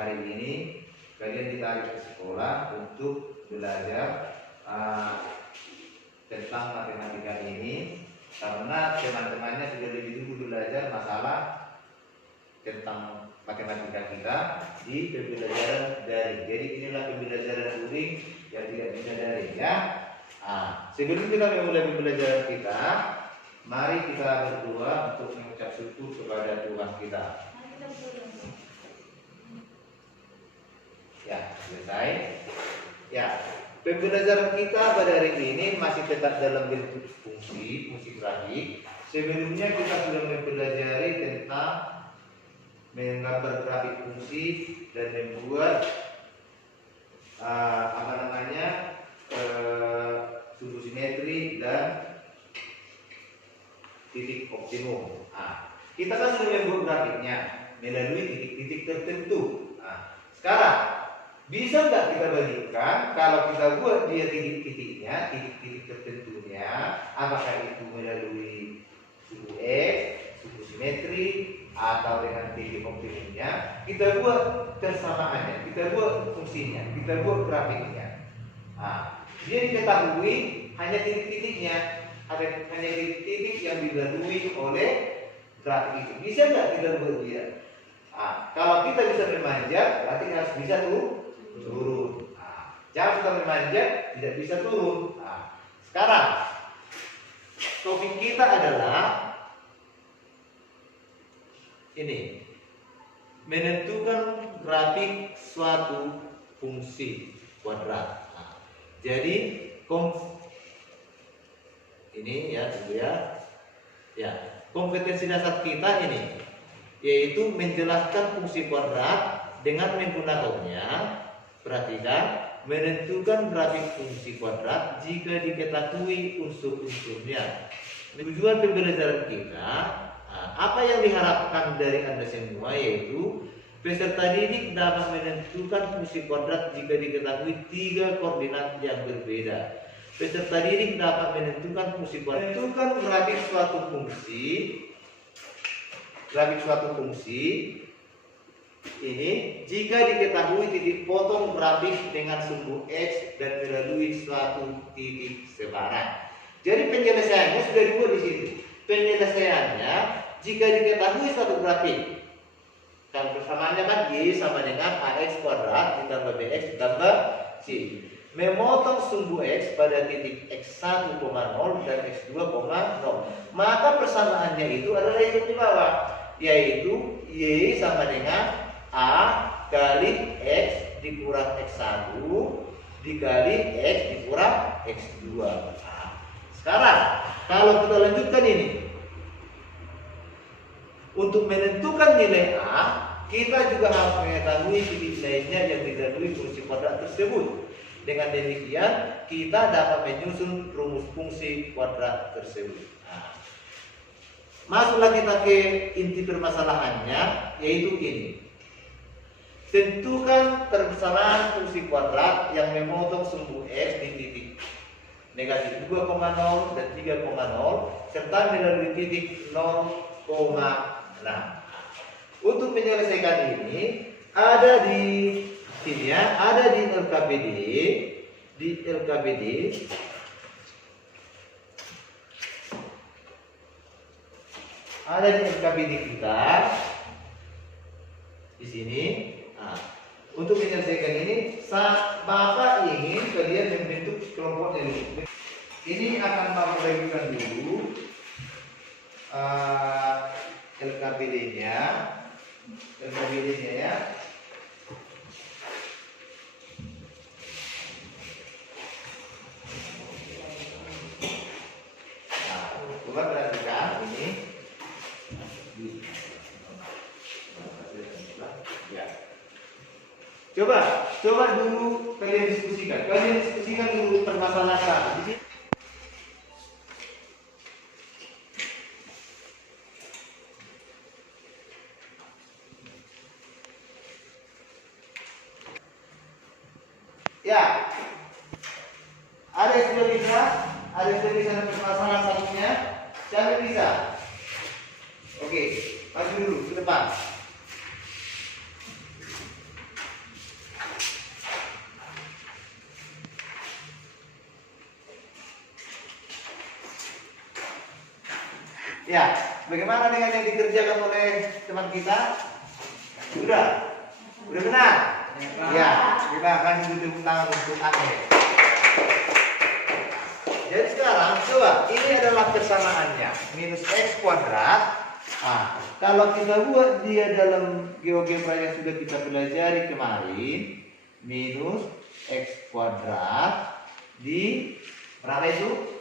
hari ini kalian ditarik ke sekolah untuk belajar tentang matematika ini, karena teman-temannya sudah lebih dulu belajar masalah tentang matematika kita di pembelajaran daring. Jadi inilah pembelajaran daring yang tidak bisa daring ya. Sebelum kita memulai pembelajaran kita, mari kita berdoa untuk mengucap syukur kepada Tuhan kita. Ya, selesai. Ya, pembelajaran kita pada hari ini masih tetap dalam bentuk fungsi grafik. Sebelumnya kita sudah mempelajari tentang menggambar grafik fungsi dan membuat sumbu simetri dan titik optimum. Kita kan sudah membuat grafiknya melalui titik-titik tertentu. Sekarang bisa nggak kita bandingkan kalau kita buat dia titik-titiknya, titik-titik tertentunya, apakah itu melalui sumbu X, sumbu simetri, atau dengan titik optimumnya, kita buat persamaannya, kita buat fungsinya, kita buat grafiknya. Dia diketahui hanya titik-titiknya, hanya titik-titik yang dilalui oleh grafik itu. Bisa nggak kita buat dia? Kalau kita bisa memanjat, berarti harus bisa turun. Jangan kita memanjat, tidak bisa turun. Sekarang topik kita adalah ini, menentukan grafik suatu fungsi kuadrat. Jadi ini ya, kompetensi dasar kita ini, yaitu menjelaskan fungsi kuadrat dengan menggunakannya. Perhatikan, menentukan grafik fungsi kuadrat jika diketahui unsur-unsurnya. Tujuan pembelajaran kita, apa yang diharapkan dari Anda semua, yaitu peserta didik dapat menentukan fungsi kuadrat jika diketahui 3 koordinat yang berbeda. Peserta didik dapat menentukan fungsi kuadrat. Menentukan grafik suatu fungsi ini jika diketahui titik potong grafik dengan sumbu X dan melalui suatu titik sebarang. Jadi penyelesaiannya sudah dibuat di sini. Penyelesaiannya jika diketahui suatu grafik, kan persamaannya kan Y sama dengan AX kuadrat ditambah BX ditambah C. Memotong sumbu X pada titik X1,0 dan X2,0. Maka persamaannya itu adalah yang di bawah, yaitu Y sama dengan A kali X dikurang X1 dikali X dikurang X2. Sekarang kalau kita lanjutkan ini, untuk menentukan nilai A, kita juga harus mengetahui titik lainnya yang dilalui fungsi kuadrat tersebut. Dengan demikian, kita dapat menyusun rumus fungsi kuadrat tersebut. Masuklah kita ke inti permasalahannya, yaitu ini. Tentukan permasalahan fungsi kuadrat yang memotong sumbu X di titik negatif 2,0 dan 3,0 serta melalui titik 0,6. Untuk menyelesaikan ini, ada di sini ya, ada di LKPD, ada di LKPD kita di sini. Untuk menyelesaikan ini, Bapak ingin kalian membentuk kelompoknya dulu. Ini akan Bapak bagikan dulu LKPD-nya ya. Coba perhatikan ini. Ya. Coba dulu kalian diskusikan dulu permasalahan di sini. Ya, ada yang sudah bisa, dalam permasalahan selanjutnya. Siapa bisa? Oke, maju dulu ke depan. Ya, bagaimana dengan yang dikerjakan oleh teman kita? Sudah benar? Ya, kita akan duduk tangan untuk akhir. Jadi sekarang coba, ini adalah persamaannya, minus x kuadrat. Nah, kalau kita buat dia dalam GeoGebra yang sudah kita pelajari kemarin, minus x kuadrat di berapa itu?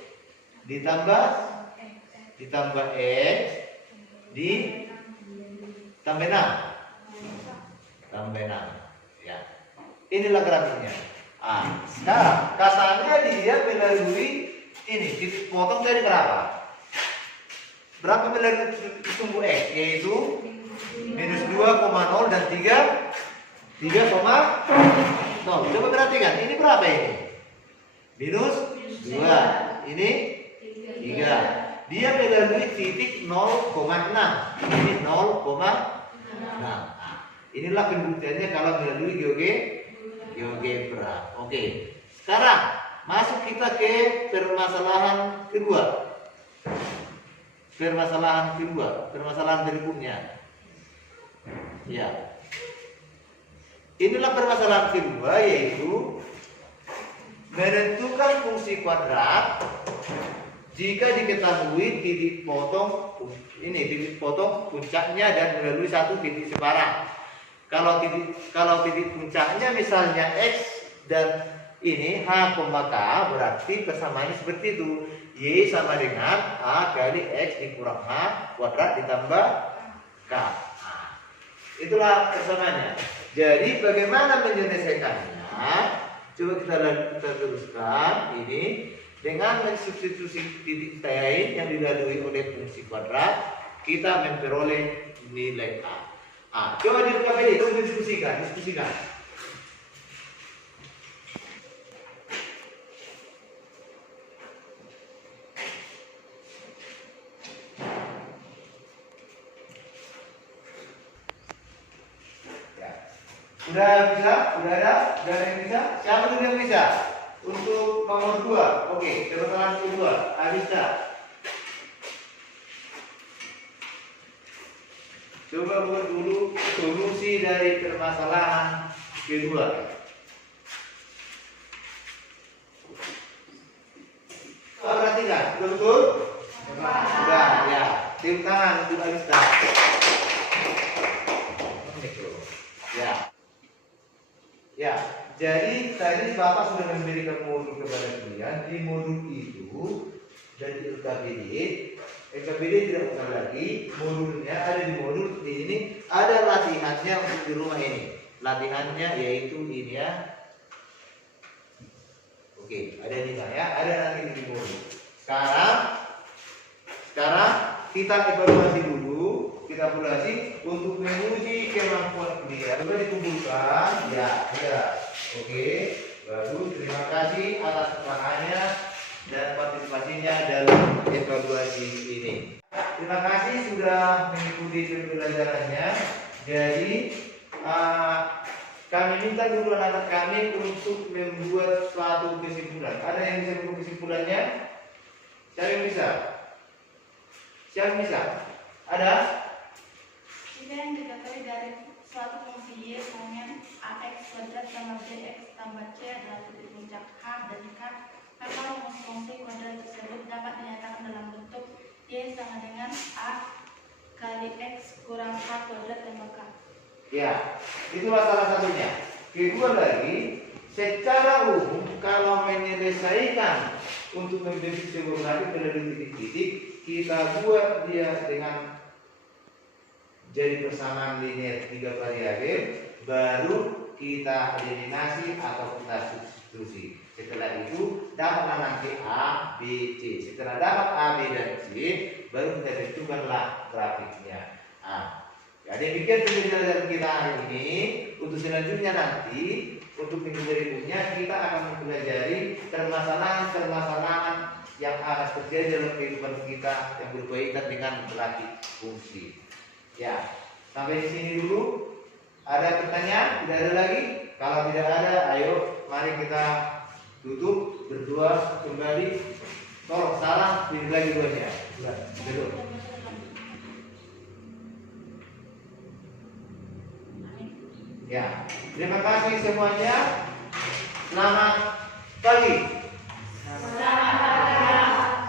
Ditambah x di tambah 6. Tambah 6. Ya. Inilah grafiknya. Ah, sekarang katanya dia melalui ini titik potong dari berapa? Berapa melalui tumbuh x? Yaitu minus 2,0 dan 3,0. Coba perhatikan, ini berapa ini? Minus 2. Ini 3. Dia melalui titik 0,6. Ini 0,6. Inilah pembuktiannya kalau melalui GeoGebra. Oke. Sekarang masuk kita ke permasalahan kedua. Permasalahan berikutnya. Ya. Inilah permasalahan kedua, yaitu menentukan fungsi kuadrat jika diketahui titik potong puncaknya dan melalui satu titik sebarang. Kalau titik puncaknya misalnya x dan ini h, k, berarti persamaannya seperti itu. Y sama dengan a kali x dikurang h kuadrat ditambah k. Itulah persamaannya. Jadi bagaimana menyelesaikannya? Coba kita teruskan ini dengan mensubstitusi titik lain yang dilalui oleh fungsi kuadrat, kita memperoleh nilai a. Coba direkam ini, diskusikan. Sudah bisa? Sudah ada? Sudah ada yang bisa? Siapa dulu yang bisa? Untuk nomor 2. Oke, permasalahan kedua. Bisa. Coba buat dulu solusi dari permasalahan kedua. Perhatikan, betul? Sudah, ya. Tim tangan untuk Alista. Ya, jadi tadi Bapak sudah memberikan modul kepada kalian. Di modul itu dari LKPD tidak usah lagi. Modulnya ada di modul ini, ada latihannya untuk di rumah ini. Latihannya yaitu ini ya. Oke, ada di saya, ada nanti di modul. Sekarang kita evaluasi dulu. Kita evaluasi untuk menguji kemampuan kalian. Coba dikumpulkan, ya. Oke, bagus. Terima kasih atas usaha dan partisipasinya dalam evaluasi ini. Terima kasih sudah mengikuti pembelajarannya. Jadi kami minta guru anak kami untuk membuat suatu kesimpulan. Ada yang bisa membuat kesimpulannya? Siapa yang bisa? Ada? Jika yang diketahui dari suatu fungsi y dengan ax kuadrat tambah bx tambah c adalah titik puncak h dan k, maka rumus fungsi kuadrat tersebut dapat dinyatakan dalam bentuk y sama dengan a kali x kurang h kuadrat tambah k. Ya, itulah salah satunya. Kedua lagi, secara umum kalau menyelesaikan untuk membentuk sebuah grafik dari titik-titik, kita buat dia dengan jadi persamaan linear 3 variabel, baru kita eliminasi atau kita substitusi. Setelah itu dapatlah nanti A, B, C. Setelah dapat A, B, dan C, baru kita tentukanlah grafiknya. Jadi demikian pembelajaran kita hari ini. Untuk selanjutnya nanti, untuk minggu berikutnya kita akan mempelajari permasalahan yang akan terjadi dalam kehidupan kita yang berkaitan dengan grafik fungsi. Ya, sampai di sini dulu. Ada pertanyaan? Tidak ada lagi? Kalau tidak ada, ayo mari kita tutup berdoa kembali. Tolong salam, pilih lagi duanya. Duduk. Ya, terima kasih semuanya. Selamat pagi.